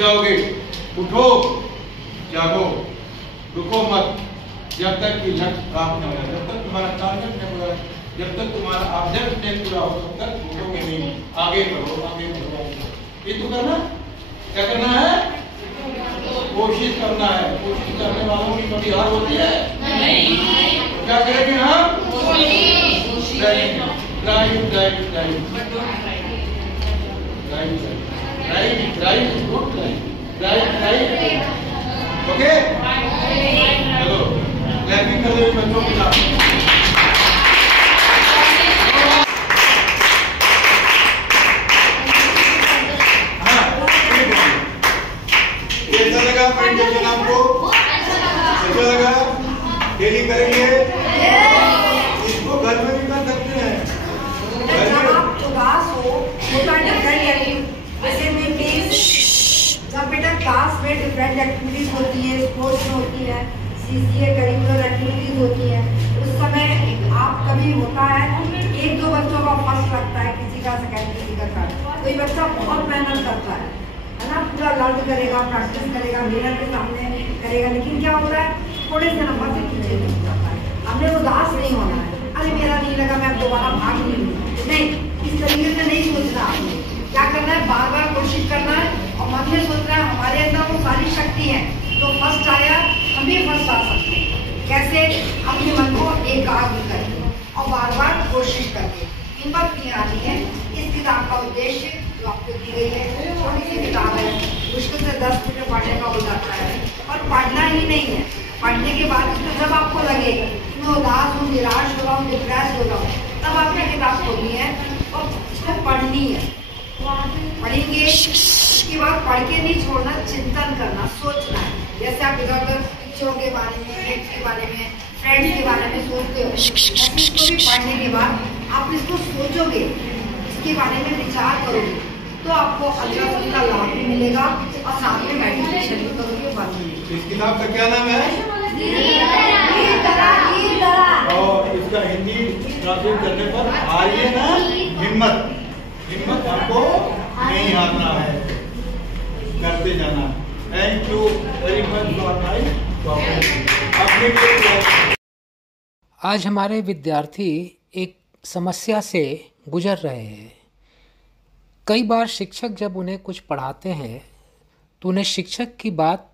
जाओगे। उठो, जागो, रुको मत जब तक कि लक्ष्य प्राप्त न हो, जब तक तुम्हारा टारगेट नहीं पूरा, जब तक तुम्हारा ऑब्जेक्ट नहीं पूरा हो तब तक रुकोगे नहीं। आगे बढ़ो, आगे बढ़ो, आगे बढ़ो। ये तो करना, क्या करना है? कोशिश करना है। कोशिश करने वालों की कभी हार होती है नहीं। क्या करेंगे हम? Drive drive drive drive drive good drive drive. Okay, चलो क्लैपिंग कर दो बच्चों के साथ। कैसा लगा प्रेजेंटेशन आपको? अच्छा लगा? डेली करेंगे? इसको घर में भी कर सकते हैं। जब आप उदास हो वैसे में प्लीज, जब बेटा क्लास में डिफरेंट एक्टिविटीज होती है, स्पोर्ट्स में होती है, सीसीए करिकुलर एक्टिविटीज होती है, उस समय आप कभी होता है एक दो बच्चों का फर्स्ट लगता है, किसी का सेकंड, किसी का थर्ड, कोई बच्चा बहुत मेहनत करता है ना, पूरा लर्न करेगा, प्रैक्टिस करेगा, मिरर के सामने करेगा, लेकिन क्या होता है थोड़े से नंबर से पीछे नहीं जाता है। हमने उदास नहीं होना है, अरे मेरा नहीं लगा मैं दोबारा भाग नहीं, इस तरीके से नहीं सोचना। आपने क्या करना है? बार बार कोशिश करना है और मन में सोचना है हमारे अंदर वो सारी शक्ति है, तो फर्स्ट आया हम भी फर्स्ट आ सकते हैं। कैसे? अपने मन को एकाग्र करके और बार बार कोशिश करके हिम्मत नहीं आनी है। इस किताब का उद्देश्य जो आपको दी गई है, छोटी सी किताब है, मुश्किल से 10 मिनट पढ़ने का हो जाता है, और पढ़ना ही नहीं है, पढ़ने के बाद जब आपको लगे मैं उदास हूँ, निराश हो रहा हूँ, डिप्रेस हो रहा हूँ, तब आपने किताब खोलनी है और इसको पढ़नी है। पढ़ेंगे उसके बाद पढ़ के नहीं छोड़ना, चिंतन करना, सोचना है। जैसे आप इधर उधर पिक्चरों के बारे में, एक्ट के बारे में, फ्रेंड्स के बारे में सोचते हो, इसको भी पढ़ने के बाद आप इसको सोचोगे, इसके बारे में विचार करोगे, तो आपको अल्लाह का लाभ भी मिलेगा और साथ में मेडिटेशन भी करोगे। बात इस किताब का क्या नाम है? और इसका हिंदी ट्रांसलेट करने पर हारिए ना हिम्मत। हिम्मत आपको नहीं हारना है, करते जाना। Thank you very much for my अपने। आज हमारे विद्यार्थी एक समस्या से गुजर रहे हैं। कई बार शिक्षक जब उन्हें कुछ पढ़ाते हैं तो उन्हें शिक्षक की बात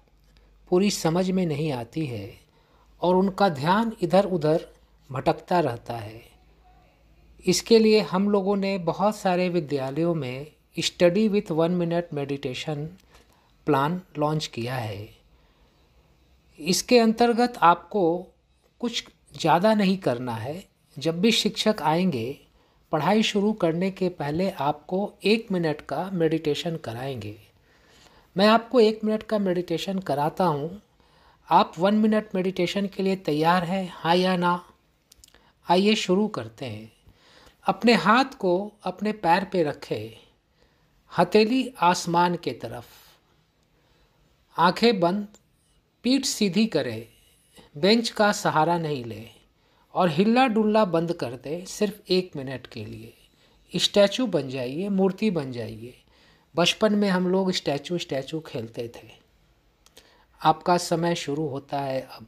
पूरी समझ में नहीं आती है और उनका ध्यान इधर उधर भटकता रहता है। इसके लिए हम लोगों ने बहुत सारे विद्यालयों में study with 1 minute meditation plan launch किया है। इसके अंतर्गत आपको कुछ ज़्यादा नहीं करना है। जब भी शिक्षक आएंगे पढ़ाई शुरू करने के पहले आपको 1 मिनट का मेडिटेशन कराएंगे। मैं आपको 1 मिनट का मेडिटेशन कराता हूँ। आप 1 मिनट मेडिटेशन के लिए तैयार हैं, हाँ या ना? आइए शुरू करते हैं। अपने हाथ को अपने पैर पे रखें, हथेली आसमान के तरफ, आंखें बंद, पीठ सीधी करें, बेंच का सहारा नहीं लें और हिल्ला डुल्ला बंद कर दें। सिर्फ 1 मिनट के लिए स्टैचू बन जाइए, मूर्ति बन जाइए। बचपन में हम लोग स्टैचू खेलते थे। आपका समय शुरू होता है अब।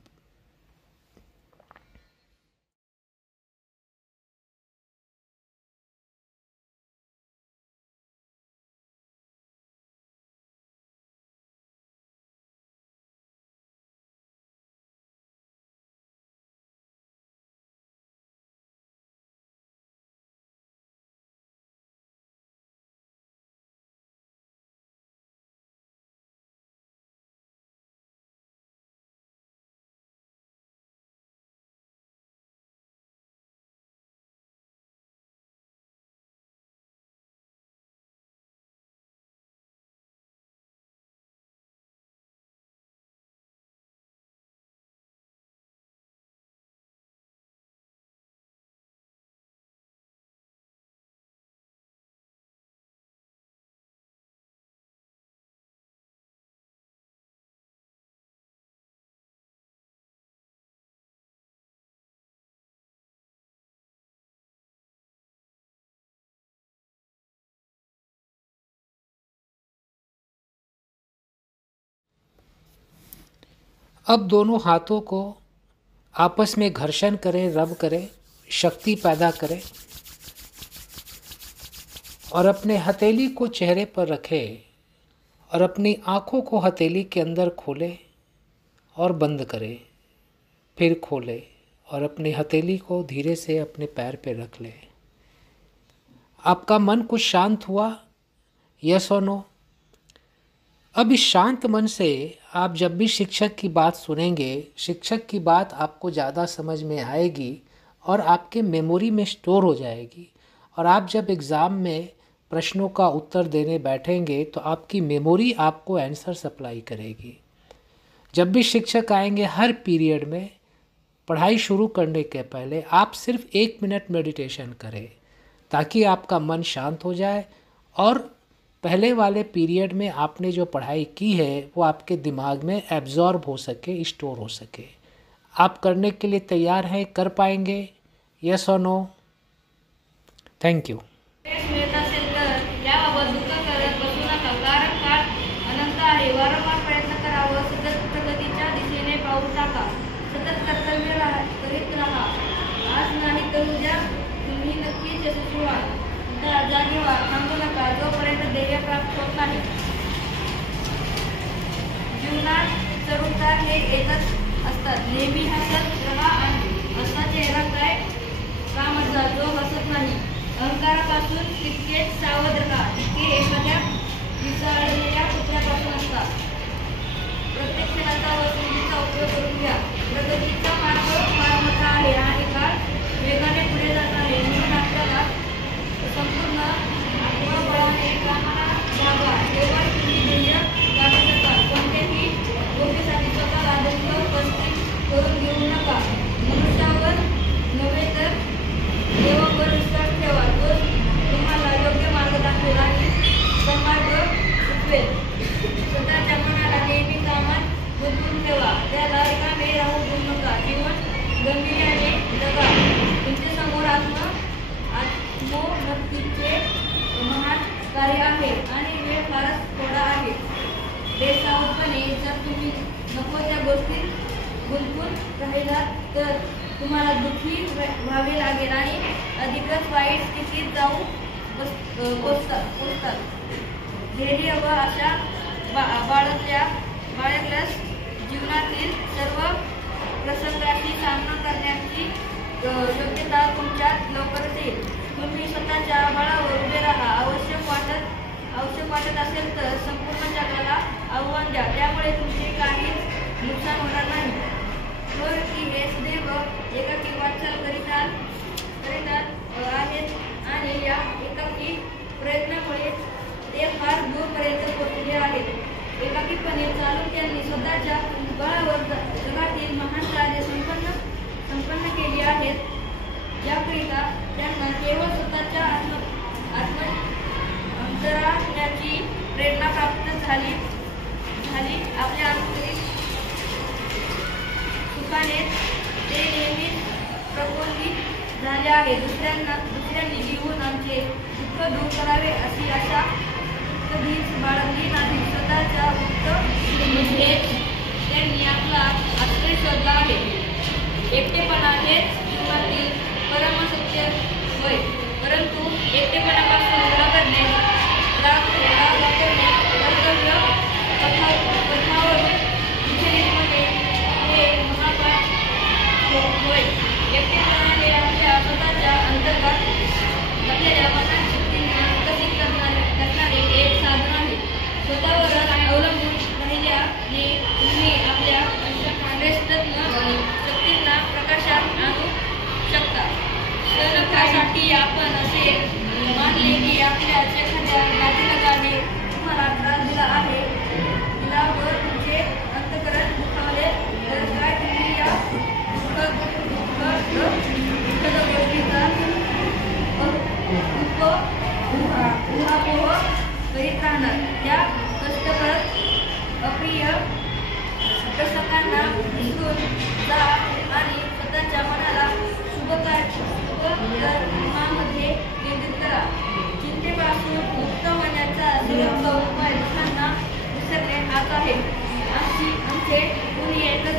अब दोनों हाथों को आपस में घर्षण करें, रब करें, शक्ति पैदा करें और अपने हथेली को चेहरे पर रखें और अपनी आँखों को हथेली के अंदर खोलें और बंद करें, फिर खोलें और अपनी हथेली को धीरे से अपने पैर पे रख लें। आपका मन कुछ शांत हुआ? यस और नो? अब इस शांत मन से आप जब भी शिक्षक की बात सुनेंगे, शिक्षक की बात आपको ज़्यादा समझ में आएगी और आपके मेमोरी में स्टोर हो जाएगी। और आप जब एग्ज़ाम में प्रश्नों का उत्तर देने बैठेंगे तो आपकी मेमोरी आपको आंसर सप्लाई करेगी। जब भी शिक्षक आएंगे हर पीरियड में, पढ़ाई शुरू करने के पहले आप सिर्फ 1 मिनट मेडिटेशन करें ताकि आपका मन शांत हो जाए और पहले वाले पीरियड में आपने जो पढ़ाई की है वो आपके दिमाग में एब्जॉर्ब हो सके, स्टोर हो सके। आप करने के लिए तैयार हैं? कर पाएंगे? यस और नो? Thank you. मिळत असेल तर याबाबत दुःख करत बसू नका, कारण काळ अनंत आहे. वारंवार प्रयत्न करावा, सतत प्रगतीच्या दिशेने पाऊल टाका, सतत कर्तव्य करीत राहा. आज नाही तर उद्या तुम्ही नक्कीच यशस्वी व्हाल. जागी व्हा, थांबू नका जोपर्यंत ध्येय प्राप्त होत नाही. जीवनात चढउतार हे एकच असतात. नेहमी हसत राहा आणि असा चेहरा काय कामाचा जो हसत नाही. अहंकारापासून तितकेच सावध राहा जितके एखाद्या विचारलेल्या कुत्र्यापासून असतात. प्रत्येक क्षणाचा व संधीचा उपयोग करून घ्या. प्रगतीचा मार्ग फार मोठा आहे आणि काळ वेगाने पुढे जात आहे. म्हणून आपल्याला संपूर्ण आत्मबळाने कामाला लागा. केवळ तुम्ही ध्येय गाठू शकाल. कोणत्याही गोष्टीसाठी स्वतःला दुःख उपस्थित करून घेऊ नका. मनुष्यावर नव्हे तर देवावर विश्वास ठेवा. तो तुम्हाला योग्य मार्ग दाखवेल आणि सन्मार्ग सुचवेल. स्वतःच्या मनाला नेहमी कामात गुंतवून ठेवा. त्याला रिकामे राहू देऊ नका. जीवन गंभीर्याने जगा. तुमच्या समोर आत्मोन्नतीचे महान कार्य आहे आणि वेळ फारच थोडा आहे. बेसावधपणे जर तुम्ही नको त्या गोष्टीत गुंतून राहिलात तर तुम्हाला दुःखी व्हावे लागेल आणि अधिकच वाईट स्थितीत जाऊ पोचतात. धैर्य व आशा बाळगल्यास जीवनातील सर्व प्रसंगांशी सामना करण्याची योग्यता तुमच्यात लवकरच येईल. तुम्ही स्वतःच्या बळावर उभे राहा. आवश्यक वाटत असेल तर संपूर्ण जगाला आव्हान द्या. त्यामुळे तुमचे काहीच नुकसान होणार नाही. की हे सदैव एकाकी वाटचाल करीत आहेत आणि या एकाकी प्रयत्नामुळे ते फार दूरपर्यंत पोहोचले आहेत. एकाकीपणे चालून त्यांनी स्वतःच्या बळावर जगातील महान कार्य संपन्न केली आहेत. याकरिता त्यांना केवळ स्वतःच्या अंतरात्म्याची प्रेरणा प्राप्त झाली. आपल्या आंतरिक सुखाने ते नेहमीच प्रफुल्लित झाले आहे. दुसऱ्यांनी जीवन आमचे दुःख दूर करावे अशी आशा कधीच बाळगली नाही. स्वतःच्या मुक्ततेत त्यांनी आपला आश्रय शोधला आहे. एकटेपणा हेच जीवनातील परमसत्य होय. परंतु एकटेपणापासून घाबरणे, राग करणे, कर्तव्य पथावरून विचलित होणे हे महापाप होय. एकटेपणा हे आपल्या स्वतःच्या अंतर्गत असलेल्या महान शक्तींना विकसित करणारे एक साधन आहे. स्वतःवर अवलंबून राहिल्याने तुम्ही आपल्या श्रेष्ठ शक्तींना प्रकाशात आणू शकता. त्यासाठी आपण असे मानले की आपल्या एखाद्या नातेवाईकाने तुम्हाला त्रास दिला आहे, दिला व तुमचे अंतःकरण दुखावले तर काय तुम्ही या गोष्टीचा उहापोह करीत राहणार. त्या कष्टप्रद अप्रिय प्रसंगांना विसरून जा आणि स्वतःच्या मनाला शुभकर्मामध्ये केंद्रित करा. चिंतेपासून मुक्त होण्याचा सर्वोत्तम उपाय लोकांना विसरणे हाच आहे. आमचे कुणी एकच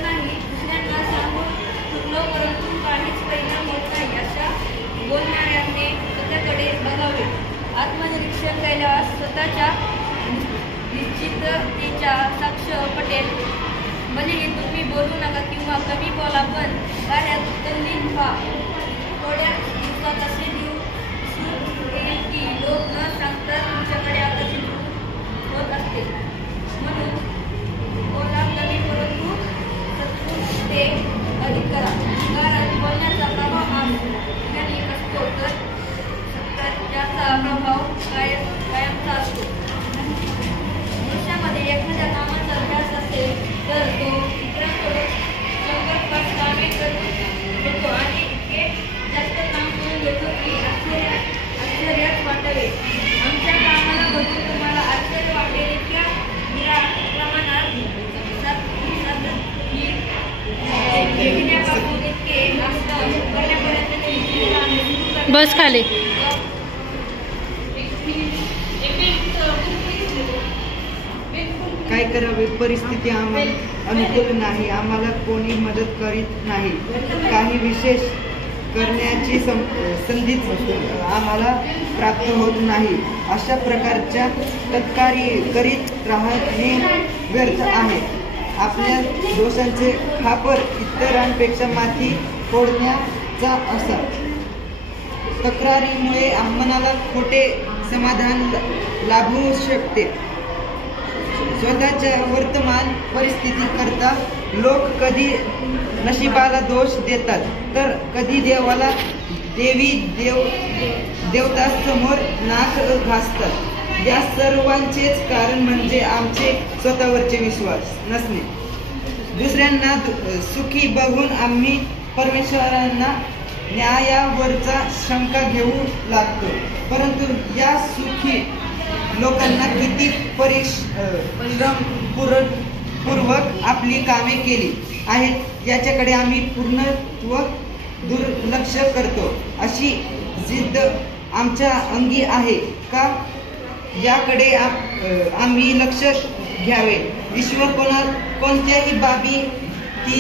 केल्यास स्वतःच्या निश्चिततेच्या साक्ष पटेल. भलेही तुम्ही बोलू नका किंवा कमी बोला, पण कार्यात तल्लीन व्हा. थोड्या दिवसात असे दिसून येईल की लोक न सांगता तुमच्याकडे आकर्षित होत असते. म्हणून बोला कमी, परंतु सत्पुरुष ते अधिक करा. कारण बोलण्याचा प्रभाव हा क्षणिक असतो, तर सत्याचा प्रभाव कायमचा असतो. मनुष्यामध्ये एखाद्या कामाचा अभ्यास असेल तर तो इतरांसोबत संपर्कात कामे करतो आणि इतके जास्त काम करून घेतो की आश्चर्यच वाटावे. आमच्या कामाला बघून तुम्हाला आश्चर्य वाटेल इतक्या प्रमाणात घेण्यापासून इतके आश्रम करण्यापर्यंत बस खाली. काय करावे, परिस्थिती आम्हाला अनुकूल नाही, आम्हाला कोणी मदत करीत नाही, काही विशेष करण्याची संधी आम्हाला प्राप्त होत नाही. अशा प्रकारच्या तत्कारी करीत राहणे व्यर्थ आहे. आपल्या दोषांचे खापर इतरांपेक्षा माती फोडण्याचा असा. तक्रारीमुळे मनाला खोटे समाधान लाभू शकते. स्वतःच्या वर्तमान परिस्थिती करता लोक कधी नशिबाला दोष देतात, तर कधी देवतांसमोर नाक घासतात. या सर्वांचेच कारण म्हणजे आमचे स्वतःवरचे विश्वास नसणे. दुसऱ्यांना सुखी बघून आम्ही परमेश्वरांना न्यायावरचा शंका घेऊ लागतो. परंतु या सुखी लोकांना किती परिश्रमपूर्वक आपली कामे केली आहेत याच्याकडे आम्ही पूर्णत्व दुर्लक्ष करतो. अशी जिद्द आमच्या अंगी आहे का, याकडे आम्ही लक्ष घ्यावे. ईश्वर कोणत्याही बाबी ती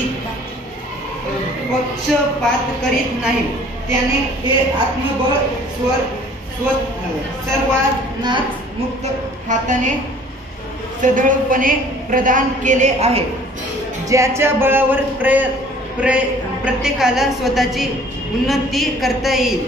पक्षपात करीत नाही. त्याने हे आत्मबळ सर्वांनाच मुक्त हाताने सढळपणे प्रदान केले आहे, ज्याच्या बळावर प्रत्येकाला स्वतःची उन्नती करता येईल.